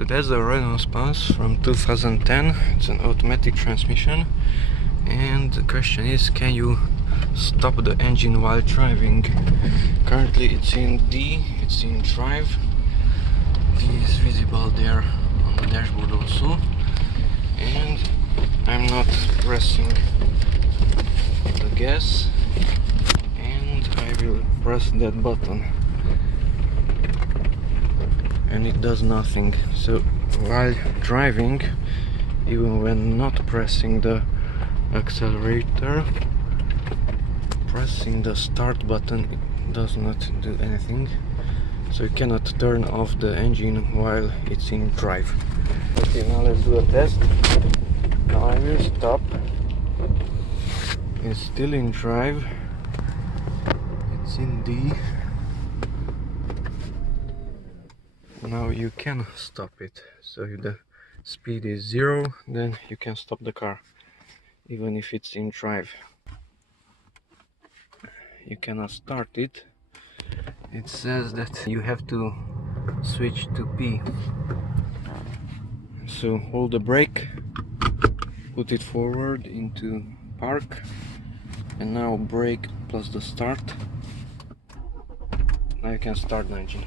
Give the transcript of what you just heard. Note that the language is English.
So that's the Renault Espace from 2010. It's an automatic transmission, and the question is, can you stop the engine while driving? Currently it's in D, it's in drive. D is visible there on the dashboard also, and I'm not pressing the gas, and I will press that button and it does nothing. So while driving, even when not pressing the accelerator, pressing the start button, it does not do anything. So you cannot turn off the engine while it's in drive. Okay, now let's do a test. Now I will stop. It's still in drive. It's in D. Now you can stop it. So if the speed is 0, then you can stop the car, even if it's in drive. You cannot start it. It says that you have to switch to P. So hold the brake, put it forward into park, and now brake plus the start. Now you can start the engine.